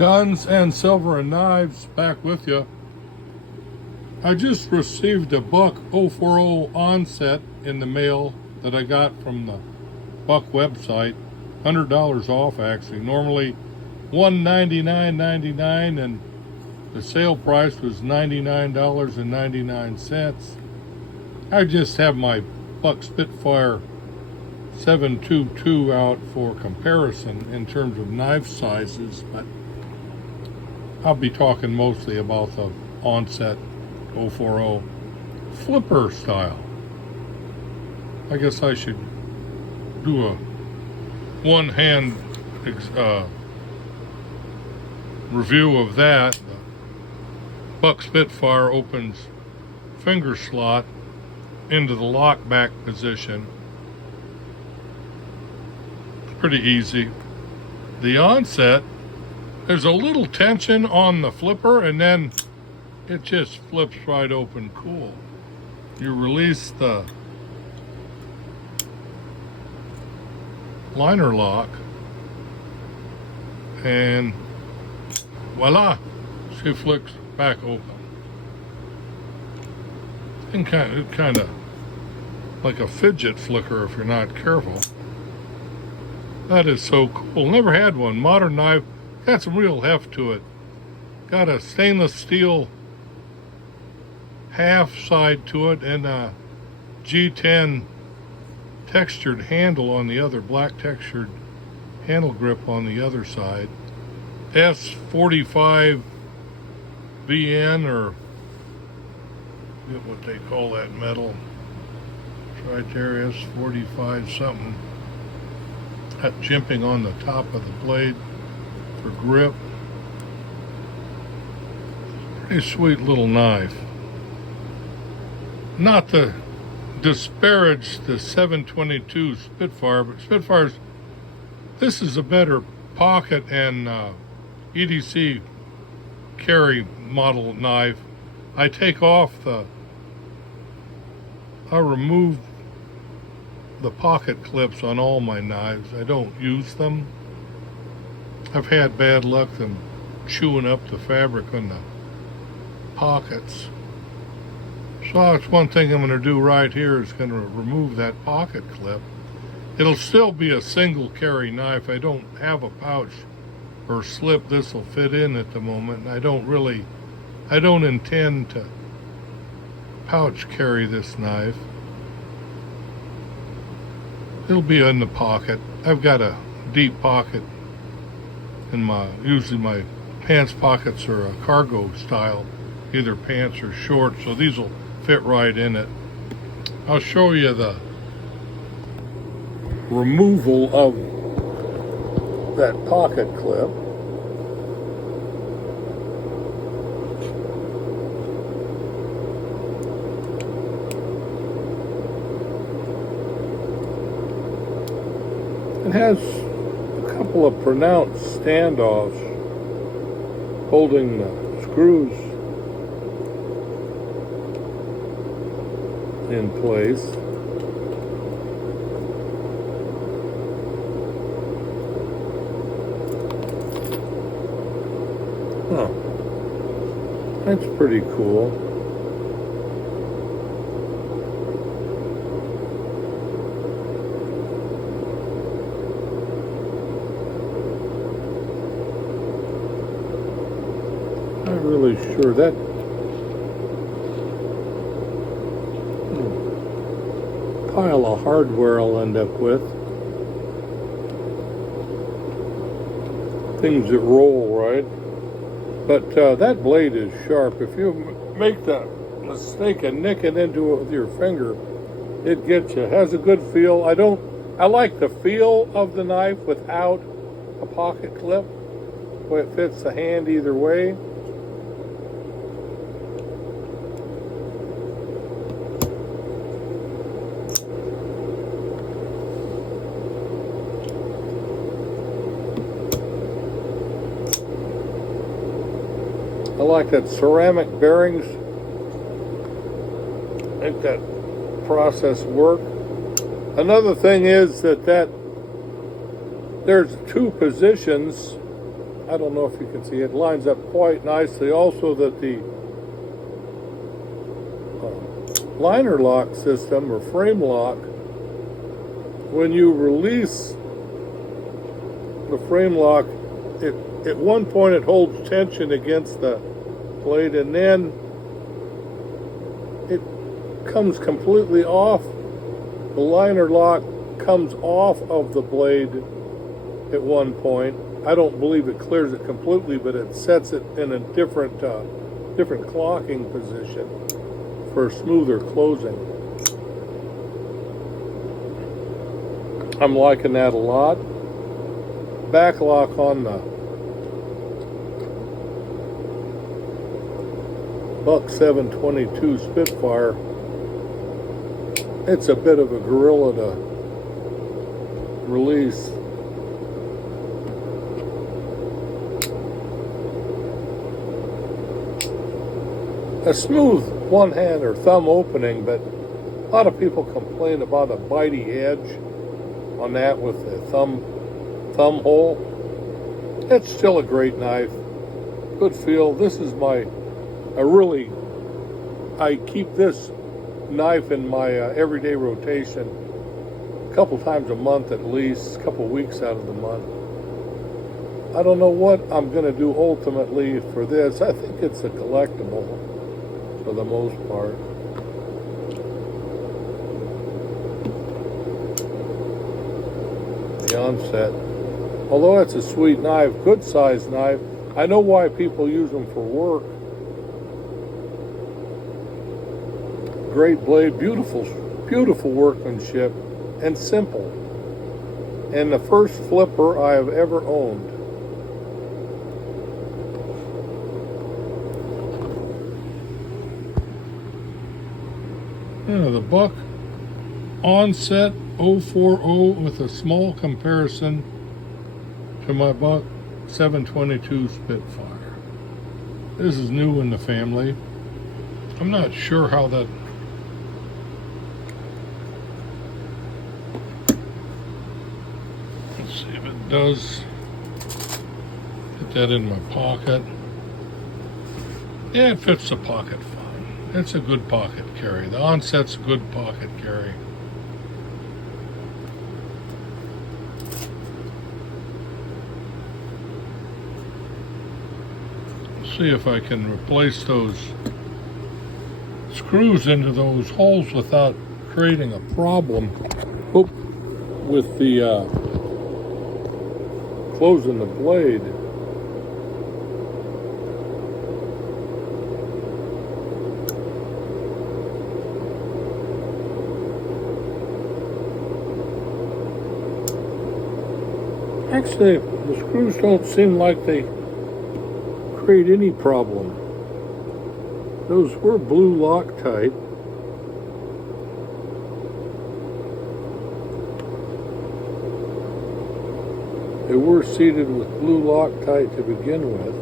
Guns and Silver and Knives back with you. I just received a Buck 040 Onset in the mail that I got from the Buck website. $100 off actually. Normally $199.99 and the sale price was $99.99. I just have my Buck Spitfire 722 out for comparison in terms of knife sizes, but I'll be talking mostly about the Onset 040 flipper style. I guess I should do a one-hand review of that. The Buck Spitfire opens finger slot into the lock back position. Pretty easy. The Onset, there's a little tension on the flipper and then it just flips right open cool. You release the liner lock and voila, she flicks back open. And kind of like a fidget flicker if you're not careful. That is so cool. Never had one. Modern knife. Got some real heft to it. Got a stainless steel half side to it and a G10 textured handle on the other, black textured handle grip on the other side. S45 VN, or forget what they call that metal. It's right there, S45 something. That jimping on the top of the blade for grip. Pretty sweet little knife. Not to disparage the 722 Spitfire, but Spitfires, this is a better pocket and EDC carry model knife. I remove the pocket clips on all my knives. I don't use them. I've had bad luck them chewing up the fabric on the pockets. So that's one thing I'm going to do right here is going to remove that pocket clip. It'll still be a single carry knife. I don't have a pouch or slip this will fit in at the moment. I don't intend to pouch carry this knife. It'll be in the pocket. I've got a deep pocket in usually my pants pockets are a cargo style, either pants or shorts, so these will fit right in it. I'll show you the removal of that pocket clip. It has a couple of pronounced standoffs holding the screws in place. Huh. That's pretty cool. Not really sure that pile of hardware I'll end up with. Things that roll right. But that blade is sharp. If you make the mistake of nicking into it with your finger, it gets you. It has a good feel. I like the feel of the knife without a pocket clip. The way it fits the hand either way. I like that ceramic bearings. Make that process work. Another thing is that there's two positions I don't know if you can see it, lines up quite nicely. Also that the liner lock system or frame lock, when you release the frame lock, at one point it holds tension against the blade, and then it comes completely off. The liner lock comes off of the blade at one point. I don't believe it clears it completely, but it sets it in a different clocking position for smoother closing. I'm liking that a lot. Back lock on the Buck 722 Spitfire. It's a bit of a gorilla to release. A smooth one hand or thumb opening, but a lot of people complain about a bitey edge on that with the thumb hole. It's still a great knife. Good feel. This is I keep this knife in my everyday rotation a couple times a month at least, a couple weeks out of the month. I don't know what I'm going to do ultimately for this. I think it's a collectible for the most part. The Onset. Although it's a sweet knife, good sized knife. I know why people use them for work. Great blade, beautiful workmanship, and simple. And the first flipper I have ever owned. The Buck Onset 040 with a small comparison to my Buck 722 Spitfire. This is new in the family. I'm not sure how that let's see if it does. Get that in my pocket. Yeah, it fits the pocket fine. It's a good pocket carry. The Onset's a good pocket carry. Let's see if I can replace those screws into those holes without creating a problem with the closing the blade. Actually, the screws don't seem like they create any problem. Those were blue Loctite. They were seated with blue Loctite to begin with.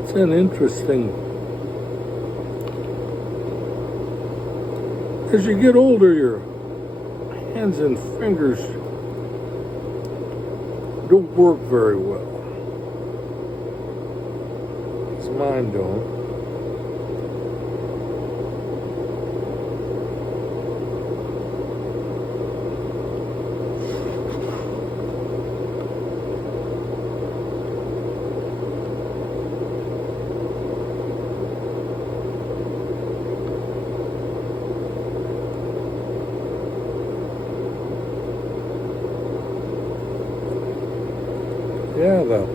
It's an interesting. As you get older, your hands and fingers don't work very well. It's mine don't. Yeah, the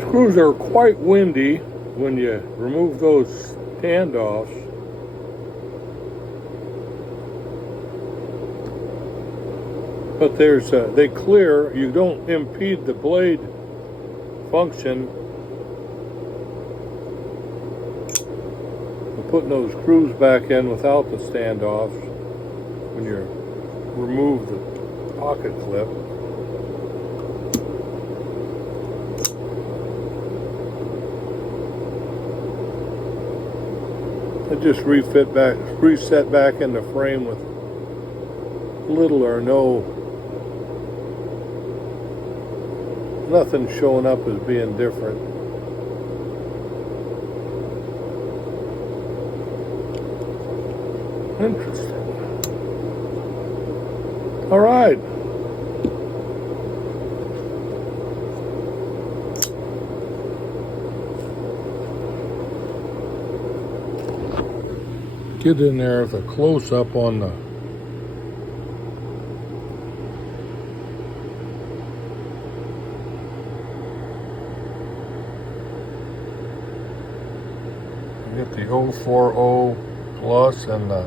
screws are quite windy when you remove those standoffs. But there's they clear. You don't impede the blade function. I'm putting those screws back in without the standoffs when you remove the pocket clip. I just reset back in the frame with little or nothing showing up as being different. Interesting. All right. Get in there with a close-up on the get the 040 plus and the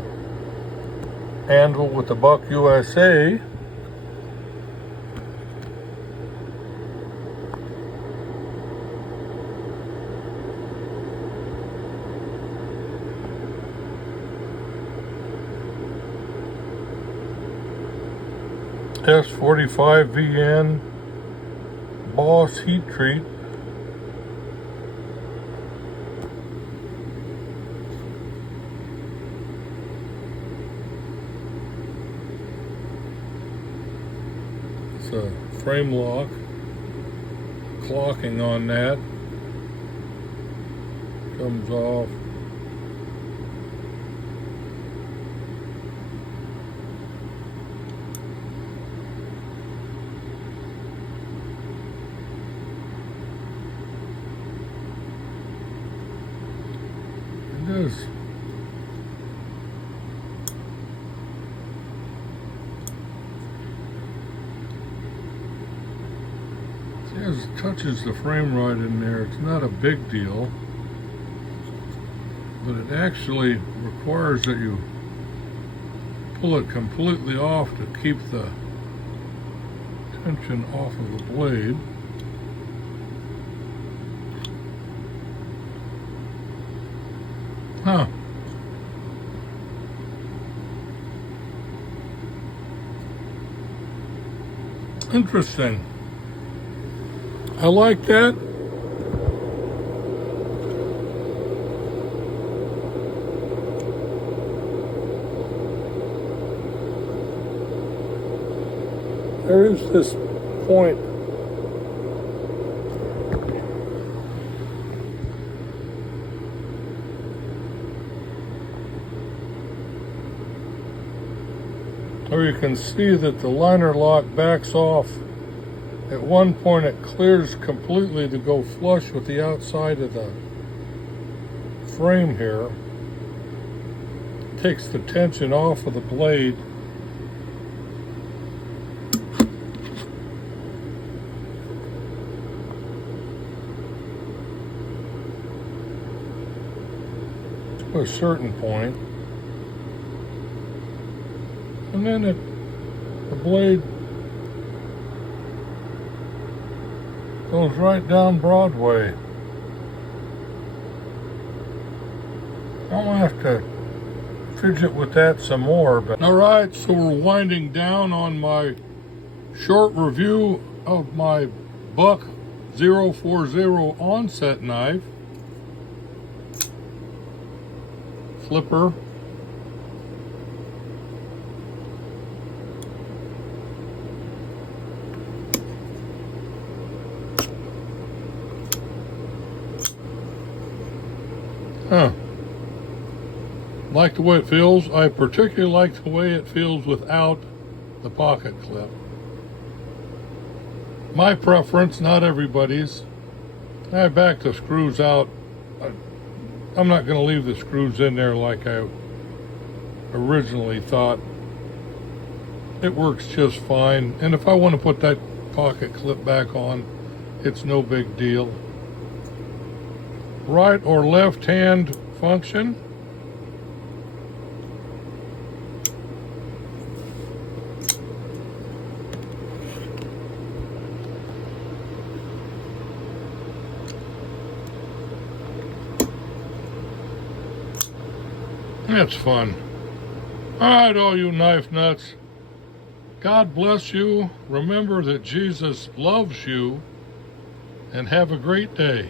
handle with the Buck USA. S45 VN Boss heat treat. It's a frame lock, clocking on that, comes off. It is. As it touches the frame right in there, it's not a big deal, but it actually requires that you pull it completely off to keep the tension off of the blade. Huh. Interesting. I like that. There is this point where you can see that the liner lock backs off. At one point it clears completely to go flush with the outside of the frame here. Takes the tension off of the blade. To a certain point. And then the blade goes right down Broadway. I'll have to fidget with that some more. But all right, so we're winding down on my short review of my Buck 040 Onset knife. Flipper. Huh. Like the way it feels. I particularly like the way it feels without the pocket clip. My preference, not everybody's. I back the screws out. I'm not going to leave the screws in there like I originally thought. It works just fine. And if I want to put that pocket clip back on, it's no big deal. Right or left hand function. That's fun. All right, all you knife nuts. God bless you. Remember that Jesus loves you. And have a great day.